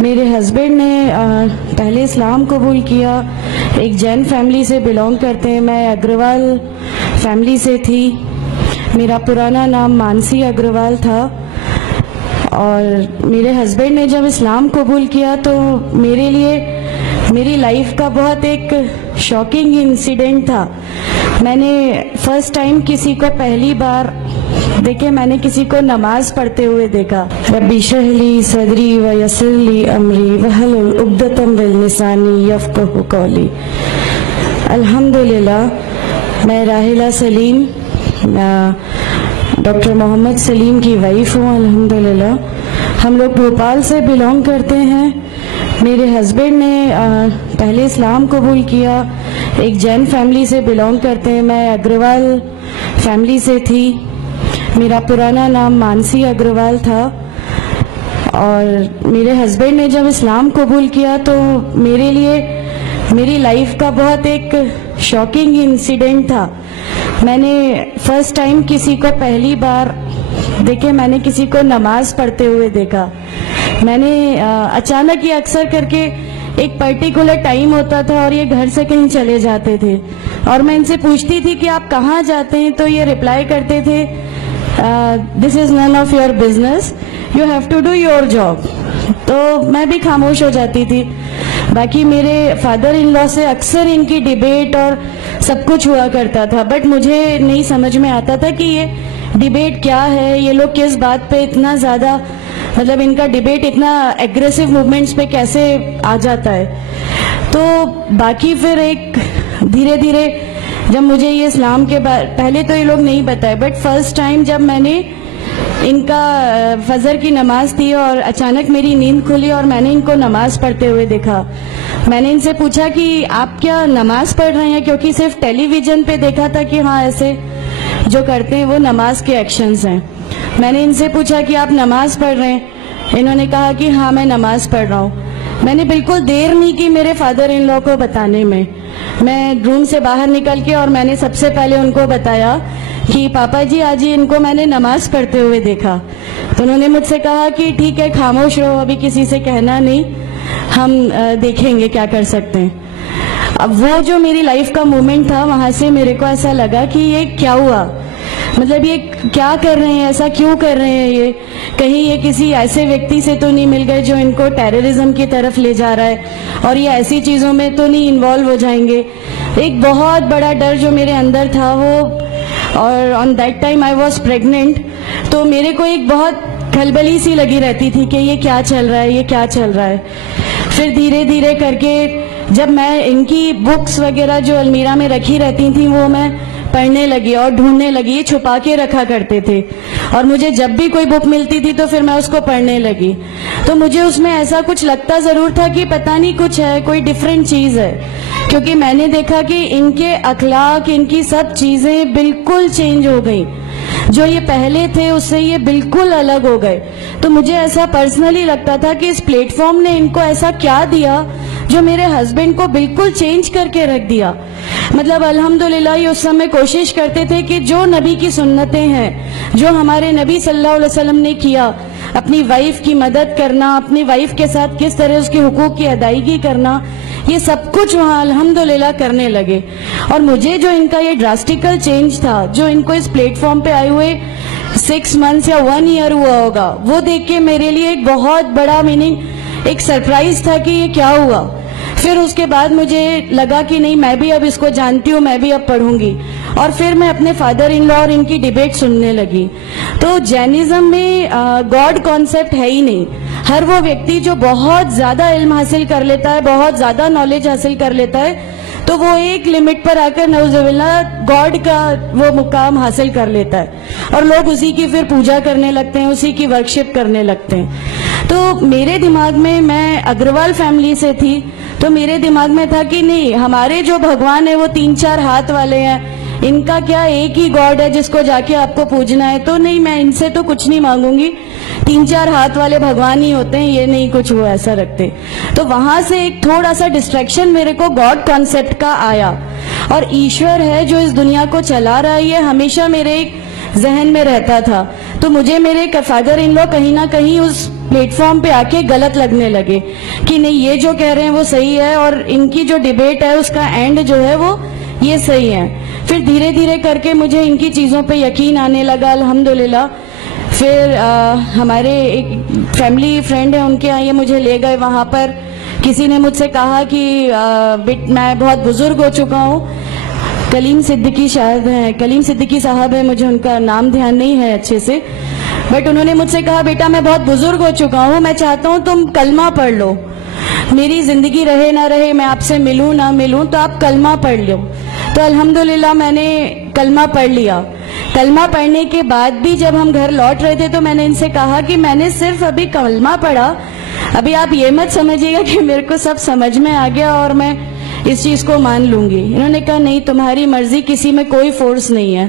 میرے ہسبینڈ نے پہلے اسلام قبول کیا، ایک جین فیملی سے بلونگ کرتے ہیں. میں اگروال فیملی سے تھی. میرا پرانا نام مانسی اگروال تھا. اور میرے ہسبینڈ نے جب اسلام قبول کیا تو میرے لیے میری لائف کا بہت ایک شاکنگ انسیڈنٹ تھا. میں نے فرسٹ ٹائم کسی کو پہلی بار دیکھے، میں نے کسی کو نماز پڑھتے ہوئے دیکھا. ربی اشرح لی صدری ویسر لی امری واحلل عقدۃ من لسانی یفقہوا قولی. الحمدللہ میں راحلہ سلیم ڈاکٹر محمد سلیم کی وائف ہوں. الحمدللہ ہم لوگ بھوپال سے بلونگ کرتے ہیں. میرے ہسبینڈ نے پہلے اسلام قبول کیا، ایک جین فیملی سے بلونگ کرتے ہیں. میں اگروال فیملی سے تھی. میرا پرانا نام مانسی اگروال تھا. اور میرے ہسبینڈ نے جب اسلام قبول کیا تو میرے لیے میری لائف کا بہت ایک شاکنگ انسیڈنٹ تھا. میں نے فرسٹ ٹائم کسی کو پہلی بار دیکھے، میں نے کسی کو نماز پڑھتے ہوئے دیکھا. میں نے اچانک یہ اکثر کر کے ایک پرٹیکولر ٹائم ہوتا تھا اور یہ گھر سے کہیں چلے جاتے تھے اور میں ان سے پوچھتی تھی کہ آپ کہاں جاتے ہیں، تو یہ ریپلائی کرتے تھے this is none of your business, you have to do your job. تو میں بھی خاموش ہو جاتی تھی. باقی میرے فادر ان لا سے اکثر ان کی ڈیبیٹ اور سب کچھ ہوا کرتا تھا، بٹ مجھے نہیں سمجھ میں آتا تھا کہ یہ ڈیبیٹ کیا ہے، یہ لوگ کس بات پہ اتنا زیادہ مطلب ان کا ڈیبیٹ اتنا ایگریسو موومنٹس پہ کیسے آ جاتا ہے. تو باقی پھر ایک دھیرے دھیرے جب مجھے یہ اسلام کے پہلے تو یہ لوگ نہیں بتائے، بٹ فرسٹ ٹائم جب میں نے ان کا فجر کی نماز تھی اور اچانک میری نیند کھلی اور میں نے ان کو نماز پڑھتے ہوئے دیکھا. میں نے ان سے پوچھا کہ آپ کیا نماز پڑھ رہے ہیں، کیونکہ صرف ٹیلی ویژن پہ دیکھا تھا کہ ہاں ایسے جو کرتے ہیں وہ نماز کے ایکشنز ہیں. میں نے ان سے پوچھا کہ آپ نماز پڑھ رہے ہیں، انہوں نے کہا کہ ہاں میں نماز پڑھ رہا ہوں. میں نے بالکل دیر نہیں کی میرے فادر ان لا کو بتانے میں. میں روم سے باہر نکل کے اور میں نے سب سے پہلے ان کو بتایا کہ پاپا جی آج ان کو میں نے نماز پڑھتے ہوئے دیکھا. تو انہوں نے مجھ سے کہا کہ ٹھیک ہے خاموش رہو، ابھی کسی سے کہنا نہیں، ہم دیکھیں گے کیا کر سکتے ہیں. اب وہ جو میری لائف کا مومنٹ تھا وہاں سے میرے کو ایسا لگا کہ یہ کیا ہوا، مطلب یہ کیا کر رہے ہیں، ایسا کیوں کر رہے ہیں، یہ کہیں یہ کسی ایسے ویکتی سے تو نہیں مل گئے جو ان کو ٹیررزم کی طرف لے جا رہا ہے اور یہ ایسی چیزوں میں تو نہیں انوالو ہو جائیں گے. ایک بہت بڑا ڈر جو میرے اندر تھا وہ، اور on that time I was pregnant, تو میرے کو ایک بہت کھلبلی سی لگی رہتی تھی کہ یہ کیا چل رہا ہے، یہ کیا چل رہا ہے. پھر دھیرے دھیرے کر کے جب میں ان کی بکس وغیرہ جو المیرا میں رکھی رہتی تھیں وہ میں پڑھنے لگی اور ڈھونڈنے لگی. یہ چھپا کے رکھا کرتے تھے اور مجھے جب بھی کوئی بک ملتی تھی تو پھر میں اس کو پڑھنے لگی. تو مجھے اس میں ایسا کچھ لگتا ضرور تھا کہ پتہ نہیں کچھ ہے، کوئی ڈیفرنٹ چیز ہے، کیونکہ میں نے دیکھا کہ ان کے اخلاق، ان کی سب چیزیں بالکل چینج ہو گئی. جو یہ پہلے تھے اس سے یہ بالکل الگ ہو گئے. تو مجھے ایسا پرسنلی لگتا تھا کہ اس پلیٹ فارم نے ان کو ایسا کیا دیا جو میرے ہسبینڈ کو بالکل چینج کر کے رکھ دیا. مطلب الحمدللہ یہ اس سمے کوشش کرتے تھے کہ جو نبی کی سنتیں ہیں، جو ہمارے نبی صلی اللہ علیہ وسلم نے کیا، اپنی وائف کی مدد کرنا، اپنی وائف کے ساتھ کس طرح اس کے حقوق کی ادائیگی کرنا، یہ سب کچھ وہاں الحمدللہ کرنے لگے. اور مجھے جو ان کا یہ ڈراسٹیکل چینج تھا، جو ان کو اس پلیٹ فارم پہ آئے ہوئے 6 months یا 1 year ہوا ہوگا، وہ دیکھ کے میرے لیے ایک بہت بڑا میننگ، ایک سرپرائز تھا کہ یہ کیا ہوا. پھر اس کے بعد مجھے لگا کہ نہیں، میں بھی اب اس کو جانتی ہوں، میں بھی اب پڑھوں گی. اور پھر میں اپنے فادر ان لا اور ان کی ڈیبیٹ سننے لگی. تو جینزم میں گاڈ کانسیپٹ ہے ہی نہیں. ہر وہ ویکتی جو بہت زیادہ علم حاصل کر لیتا ہے، بہت زیادہ نالج حاصل کر لیتا ہے، تو وہ ایک لمٹ پر آ کر نعوذ باللہ گاڈ کا وہ مقام حاصل کر لیتا ہے اور لوگ اسی کی پھر پوجا کرنے لگتے ہیں، اسی کی ورکشپ کرنے لگتے ہیں. تو میرے دماغ میں اگروال فیملی سے تھی، تو میرے دماغ میں تھا کہ نہیں، ہمارے جو بھگوان ہیں وہ 3-4 ہاتھ والے ہیں، ان کا کیا ایک ہی گاڈ ہے جس کو جا کے آپ کو پوجنا ہے. تو نہیں، میں ان سے تو کچھ نہیں مانگوں گی، 3-4 ہاتھ والے بھگوان ہی ہوتے ہیں، یہ نہیں کچھ وہ ایسا رکھتے. تو وہاں سے ایک تھوڑا سا ڈسٹریکشن میرے کو گاڈ کانسیپٹ کا آیا. اور ایشور ہے جو اس دنیا کو چلا رہا ہے، یہ ہمیشہ میرے ایک ذہن میں رہتا تھا. تو مجھے میرے فادر ان لا کہیں نہ کہیں اس پلیٹ فارم پہ آ کے غلط لگنے لگے کہ نہیں یہ جو کہہ رہے ہیں وہ صحیح ہے اور ان کی جو ڈیبیٹ ہے اس کا اینڈ جو ہے وہ یہ صحیح ہے. پھر دھیرے دھیرے کر کے مجھے ان کی چیزوں پہ یقین آنے لگا الحمدللہ. پھر ہمارے ایک فیملی فرینڈ ہیں ان کے یہاں یہ مجھے لے گئے. وہاں پر کسی نے مجھ سے کہا کہ میں بہت بزرگ ہو چکا ہوں. کلیم صدیقی صاحب ہیں, مجھے ان کا نام دھیان نہیں ہے اچھے سے, بٹ انہوں نے مجھ سے کہا بیٹا میں بہت بزرگ ہو چکا ہوں, میں چاہتا ہوں تم کلمہ پڑھ لو, میری زندگی رہے نہ رہے, میں آپ سے ملوں نہ ملوں, تو آپ کلمہ پڑھ لو. تو الحمدللہ میں نے کلمہ پڑھ لیا. کلمہ پڑھنے کے بعد بھی جب ہم گھر لوٹ رہے تھے تو میں نے ان سے کہا کہ میں نے صرف ابھی کلمہ پڑھا, ابھی آپ یہ مت سمجھیے گا کہ میرے کو سب سمجھ میں آ گیا اور میں اس چیز کو مان لوں گی. انہوں نے کہا نہیں, تمہاری مرضی, کسی میں کوئی فورس نہیں ہے.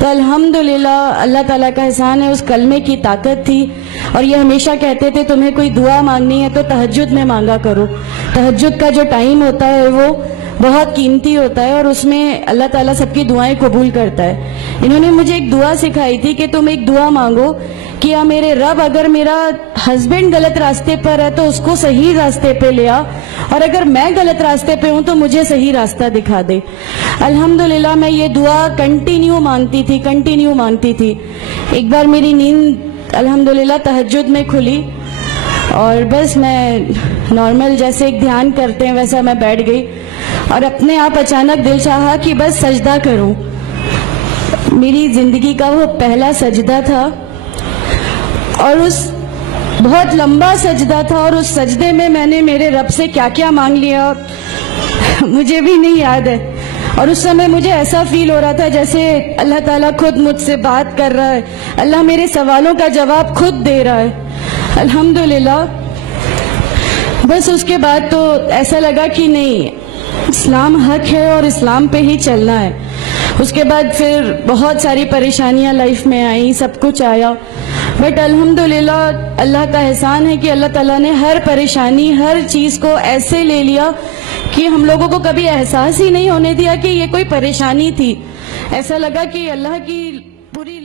تو الحمدللہ اللہ تعالیٰ کا احسان ہے, اس کلمے کی طاقت تھی. اور یہ ہمیشہ کہتے تھے تمہیں کوئی دعا مانگنی ہے تو تہجد میں مانگا کرو, تہجد کا جو ٹائم ہوتا ہے وہ بہت قیمتی ہوتا ہے اور اس میں اللہ تعالیٰ سب کی دعائیں قبول کرتا ہے. انہوں نے مجھے ایک دعا سکھائی تھی کہ تم ایک دعا مانگو کہ یا میرے رب اگر میرا ہسبینڈ غلط راستے پر ہے تو اس کو صحیح راستے پہ لیا, اور اگر میں غلط راستے پہ ہوں تو مجھے صحیح راستہ دکھا دے. الحمدللہ میں یہ دعا کنٹینیو مانگتی تھی. ایک بار میری نیند الحمدللہ تہجد میں کھلی اور بس میں نارمل جیسے ایک دھیان کرتے ہیں ویسا میں بیٹھ گئی اور اپنے آپ اچانک دل چاہا کہ بس سجدہ کروں. میری زندگی کا وہ پہلا سجدہ تھا اور اس بہت لمبا سجدہ تھا, اور اس سجدے میں میں نے میرے رب سے کیا کیا مانگ لیا مجھے بھی نہیں یاد ہے. اور اس سمے مجھے ایسا فیل ہو رہا تھا جیسے اللہ تعالیٰ خود مجھ سے بات کر رہا ہے, اللہ میرے سوالوں کا جواب خود دے رہا ہے. الحمدللہ بس اس کے بعد تو ایسا لگا کہ نہیں, اسلام حق ہے اور اسلام پہ ہی چلنا ہے. اس کے بعد پھر بہت ساری پریشانیاں لائف میں آئیں, سب کچھ آیا, بٹ الحمدللہ اللہ کا احسان ہے کہ اللہ تعالیٰ نے ہر پریشانی, ہر چیز کو ایسے لے لیا کہ ہم لوگوں کو کبھی احساس ہی نہیں ہونے دیا کہ یہ کوئی پریشانی تھی. ایسا لگا کہ اللہ کی پوری